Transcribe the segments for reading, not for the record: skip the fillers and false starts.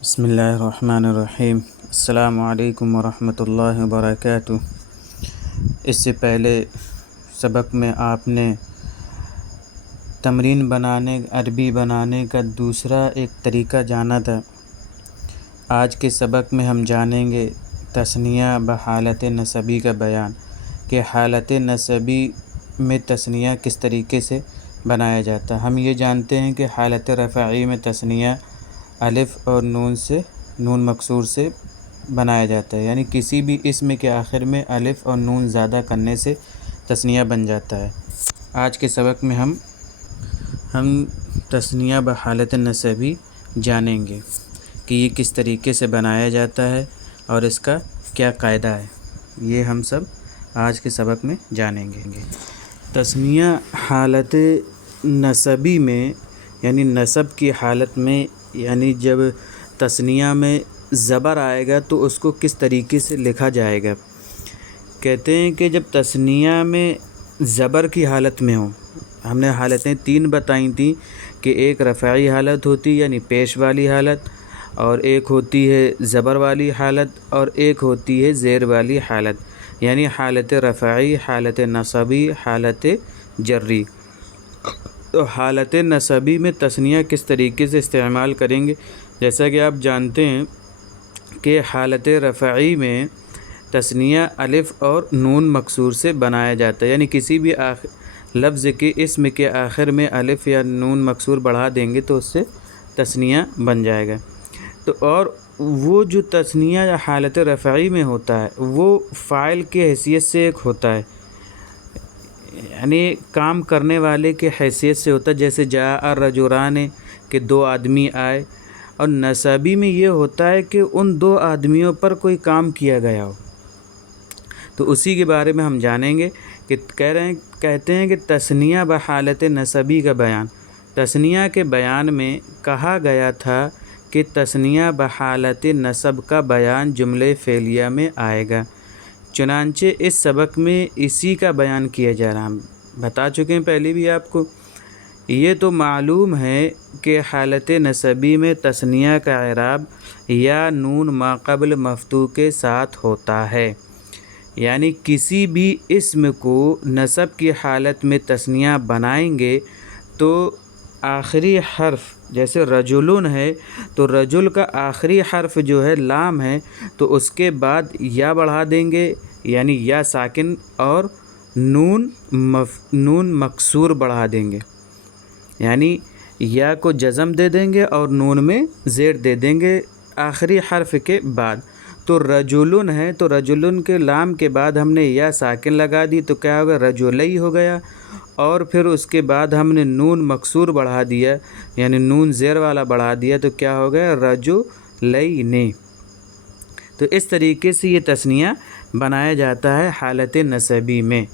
بسم اللہ الرحمن الرحیم۔ السلام علیکم ورحمۃ اللہ وبرکاتہ۔ اس سے پہلے سبق میں آپ نے تمرین عربی بنانے کا دوسرا ایک طریقہ جانا تھا۔ آج کے سبق میں ہم جانیں گے تثنیہ بحالت نسبی کا بیان، کہ حالت نسبی میں تثنیہ کس طریقے سے بنایا جاتا ہے۔ ہم یہ جانتے ہیں کہ حالت رفعی میں تثنیہ الف اور نون مکسور سے بنایا جاتا ہے، یعنی کسی بھی اسم کے آخر میں الف اور نون زیادہ کرنے سے تثنیہ بن جاتا ہے۔ آج کے سبق میں ہم تثنیہ بحالت نسبی جانیں گے کہ یہ کس طریقے سے بنایا جاتا ہے اور اس کا کیا قاعدہ ہے، یہ ہم سب آج کے سبق میں جانیں گے۔ تثنیہ حالت نسبی میں یعنی نسب کی حالت میں، یعنی جب تثنیہ میں زبر آئے گا تو اس کو کس طریقے سے لکھا جائے گا۔ کہتے ہیں کہ جب تثنیہ میں زبر کی حالت میں ہوں، ہم نے حالتیں 3 بتائی تھیں کہ ایک رفعی حالت ہوتی یعنی پیش والی حالت، اور ایک ہوتی ہے زبر والی حالت، اور ایک ہوتی ہے زیر والی حالت، یعنی حالت رفعی، حالت نصبی، حالت جری۔ تو حالت نسبی میں تثنیہ کس طریقے سے استعمال کریں گے؟ جیسا کہ آپ جانتے ہیں کہ حالت رفعی میں تثنیہ الف اور نون مکسور سے بنایا جاتا ہے، یعنی کسی بھی لفظ کے اسم کے آخر میں الف یا نون مکسور بڑھا دیں گے تو اس سے تثنیہ بن جائے گا۔ تو اور وہ جو تثنیہ حالت رفعی میں ہوتا ہے وہ فاعل کی حیثیت سے ایک ہوتا ہے، یعنی کام کرنے والے کے حیثیت سے ہوتا ہے، جیسے جاء الرجلان کہ 2 آدمی آئے، اور نسبی میں یہ ہوتا ہے کہ ان 2 آدمیوں پر کوئی کام کیا گیا ہو۔ تو اسی کے بارے میں ہم جانیں گے کہ کہتے ہیں کہ تثنیہ بحالت نسبی کا بیان، تثنیہ کے بیان میں کہا گیا تھا کہ تثنیہ بحالت نسب کا بیان جملے فعلیہ میں آئے گا۔ چنانچہ اس سبق میں اسی کا بیان کیا جا رہا ہے۔ ہم بتا چکے ہیں پہلے بھی آپ کو، یہ تو معلوم ہے کہ حالت نسبی میں تثنیہ کا اعراب یا نون ما قبل مفتوح کے ساتھ ہوتا ہے، یعنی کسی بھی اسم کو نسب کی حالت میں تثنیہ بنائیں گے تو آخری حرف، جیسے رجلن ہے تو رجل کا آخری حرف جو ہے لام ہے، تو اس کے بعد یا بڑھا دیں گے، یعنی یا ساکن، اور نون مکسور بڑھا دیں گے، یعنی یا کو جزم دے دیں گے اور نون میں زیر دے دیں گے آخری حرف کے بعد۔ تو رجلن ہے تو رجلن کے لام کے بعد ہم نے یا ساکن لگا دی تو کیا ہوگا؟ رجلی ہو گیا، اور پھر اس کے بعد ہم نے نون مکسور بڑھا دیا، یعنی نون زیر والا بڑھا دیا تو کیا ہو گیا؟ رجلین۔ تو اس طریقے سے یہ تثنیہ بنایا جاتا ہے حالت نسبی میں۔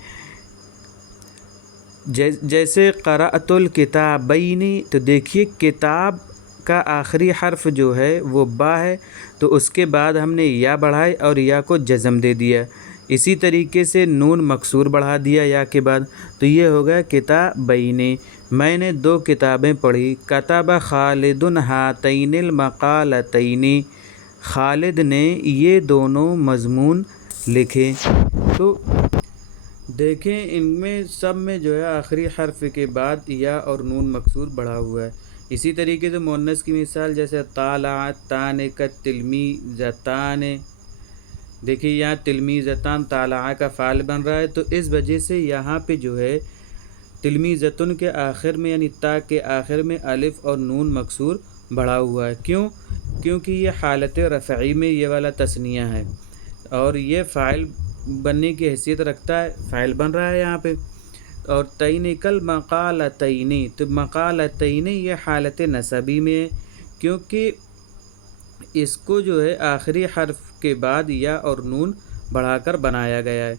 جیسے قرأت الکتابین، تو دیکھیے کتاب کا آخری حرف جو ہے وہ با ہے، تو اس کے بعد ہم نے یا بڑھائی اور یا کو جزم دے دیا، اسی طریقے سے نون مکسور بڑھا دیا یا کے بعد، تو یہ ہو گیا کتابین، میں نے 2 کتابیں پڑھی۔ کتب خالد ہاتین المقالتین، خالد نے یہ دونوں مضمون لکھے۔ تو دیکھیں ان میں سب میں جو ہے آخری حرف کے بعد یا اور نون مکسور بڑھا ہوا ہے۔ اسی طریقے سے مؤنث کی مثال جیسے طالعتان کتلمیذتان، دیکھیے یہاں تلمیذتان طالعہ کا فعل بن رہا ہے، تو اس وجہ سے یہاں پہ جو ہے تلمیذتن کے آخر میں یعنی تا کے آخر میں الف اور نون مکسور بڑھا ہوا ہے۔ کیونکہ یہ حالت رفعی میں یہ والا تثنیہ ہے، اور یہ فاعل بننے کی حیثیت رکھتا ہے، فاعل بن رہا ہے یہاں پہ۔ اور تین کل مقالتین، تو مقالتین یہ حالت نسبی میں ہے، کیونکہ اس کو جو ہے آخری حرف کے بعد یا اور نون بڑھا کر بنایا گیا ہے۔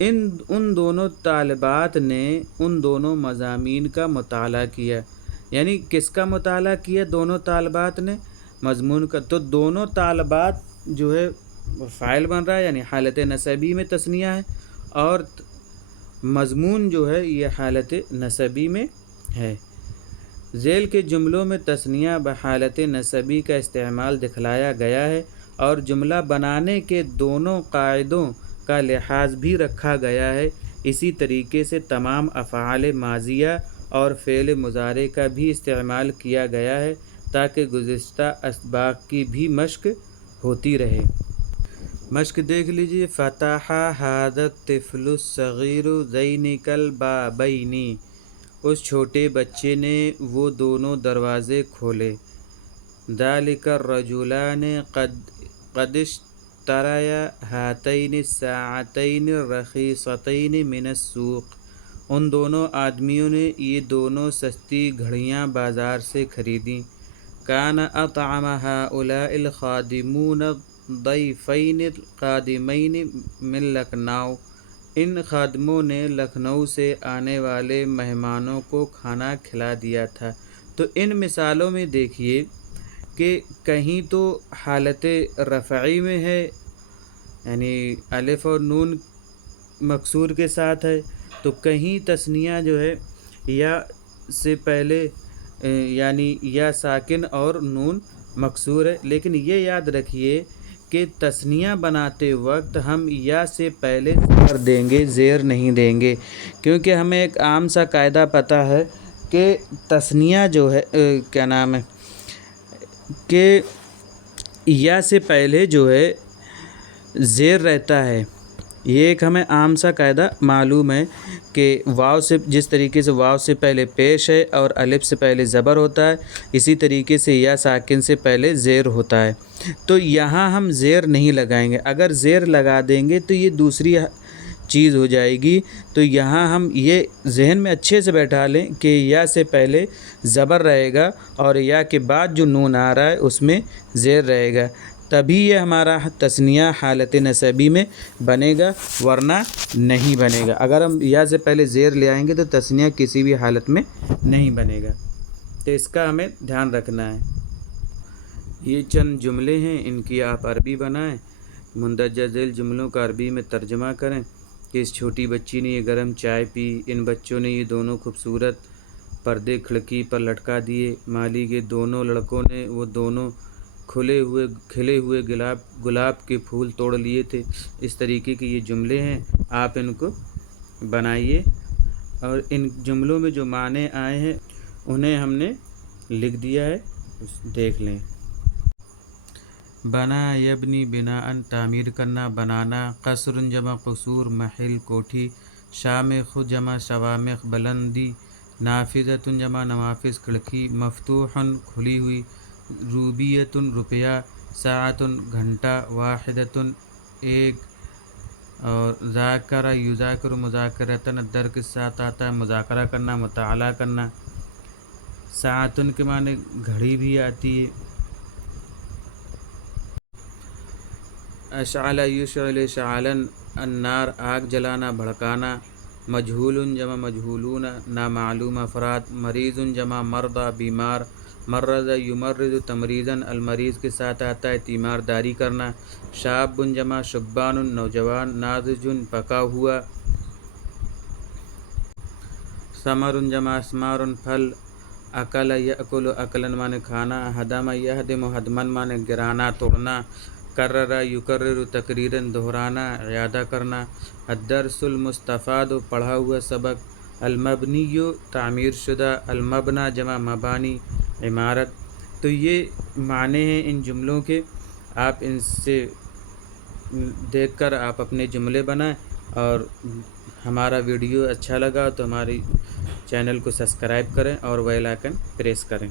ان دونوں طالبات نے ان دونوں مضامین کا مطالعہ کیا، یعنی کس کا مطالعہ کیا؟ دونوں طالبات نے مضمون کا، تو دونوں طالبات جو ہے فاعل بن رہا ہے، یعنی حالت نسبی میں تثنیہ ہے، اور مضمون جو ہے یہ حالت نسبی میں ہے۔ ذیل کے جملوں میں تثنیہ بحالت نسبی کا استعمال دکھلایا گیا ہے اور جملہ بنانے کے دونوں قاعدوں کا لحاظ بھی رکھا گیا ہے۔ اسی طریقے سے تمام افعال ماضیہ اور فعل مضارع کا بھی استعمال کیا گیا ہے تاکہ گزشتہ اسباق کی بھی مشق ہوتی رہے۔ مشق دیکھ لیجئے۔ فتح ھذا الطفل الصغیر ذینک البابین، اس چھوٹے بچے نے وہ دونوں دروازے کھولے۔ ذالک الرجلان قد اشتریا ہاتین الساعتین الرخیصتین من السوق، ان دونوں آدمیوں نے یہ دونوں سستی گھڑیاں بازار سے خریدیں۔ کان اطعم ہؤلاء الخادمون الضیفین القادمین من لکھنؤ، ان خادموں نے لکھنؤ سے آنے والے مہمانوں کو کھانا کھلا دیا تھا۔ تو ان مثالوں میں دیکھیے کہ کہیں تو حالت رفعی میں ہے، یعنی الف اور نون مکسور کے ساتھ ہے، تو کہیں تثنیہ جو ہے یا سے پہلے یعنی یا ساکن اور نون مکسور ہے۔ لیکن یہ یاد رکھیے کہ تثنیہ بناتے وقت ہم یا سے پہلے زیر دیں گے، زیر نہیں دیں گے، کیونکہ ہمیں ایک عام سا قاعدہ پتہ ہے کہ تثنیہ جو ہے کیا نام ہے کہ یا سے پہلے جو ہے زیر رہتا ہے۔ یہ ایک ہمیں عام سا قاعدہ معلوم ہے کہ واو سے جس طریقے سے واو سے پہلے پیش ہے اور الف سے پہلے زبر ہوتا ہے، اسی طریقے سے یا ساکن سے پہلے زیر ہوتا ہے۔ تو یہاں ہم زیر نہیں لگائیں گے، اگر زیر لگا دیں گے تو یہ دوسری چیز ہو جائے گی۔ تو یہاں ہم یہ ذہن میں اچھے سے بیٹھا لیں کہ یا سے پہلے زبر رہے گا اور یا کے بعد جو نون آ رہا ہے اس میں زیر رہے گا، تبھی یہ ہمارا تثنیہ حالت نسبی میں بنے گا، ورنہ نہیں بنے گا۔ اگر ہم یا سے پہلے زیر لے آئیں گے تو تثنیہ کسی بھی حالت میں نہیں بنے گا، تو اس کا ہمیں دھیان رکھنا ہے۔ یہ چند جملے ہیں، ان کی آپ عربی بنائیں، مندرجہ ذیل جملوں کا عربی میں ترجمہ کریں کہ اس چھوٹی بچی نے یہ گرم چائے پی، ان بچوں نے یہ دونوں خوبصورت پردے کھڑکی پر لٹکا دیے، مالی کے دونوں لڑکوں نے وہ دونوں کھلے ہوئے گلاب کے پھول توڑ لیے تھے۔ اس طریقے کے یہ جملے ہیں، آپ ان کو بنائیے اور ان جملوں میں جو معنی آئے ہیں انہیں ہم نے لکھ دیا ہے، دیکھ لیں۔ بنا یبنی بناء، تعمیر کرنا، بنانا۔ قصر جمع قصور، محل کوٹھی۔ شامخ جمع شوامخ، بلندی۔ نافذۃ جمع نوافذ، کھڑکی۔ مفتوح کھلی ہوئی۔ روبیۃ روپیہ۔ ساعۃ گھنٹہ۔ واحدۃ ایک۔ اور ذاکر یذاکر مذاکرۃ، در کے ساتھ آتا ہے مذاکرہ کرنا، مطالعہ کرنا۔ ساعۃ کے معنی گھڑی بھی آتی ہے۔ اشعل یشعل اشعالا، النار آگ جلانا، بھڑکانا۔ مجہول جمع مجہولون، نامعلوم افراد۔ مریض جمع مرضى، بیمار۔ مرض یمرض تمریضا، المریض کے ساتھ آتا ہے تیمارداری کرنا۔ شاب جمع شبان، نوجوان۔ ناضج پکا ہوا۔ ثمر جمع ثمار، پھل۔ اکل یاکل اکلا معنی کھانا۔ ہدم یہدم ہدما معنی گرانا، توڑنا۔ کرر یکرر تکریرا، دہرانا، اعادہ کرنا۔ الدرس المستفاد، پڑھا ہوا سبق۔ المبنی تعمیر شدہ۔ المبنی جمع مبانی، عمارت۔ تو یہ معنی ہیں ان جملوں کے، آپ ان سے دیکھ کر آپ اپنے جملے بنائیں، اور ہمارا ویڈیو اچھا لگا تو ہماری چینل کو سبسکرائب کریں اور بیل آئیکن پریس کریں۔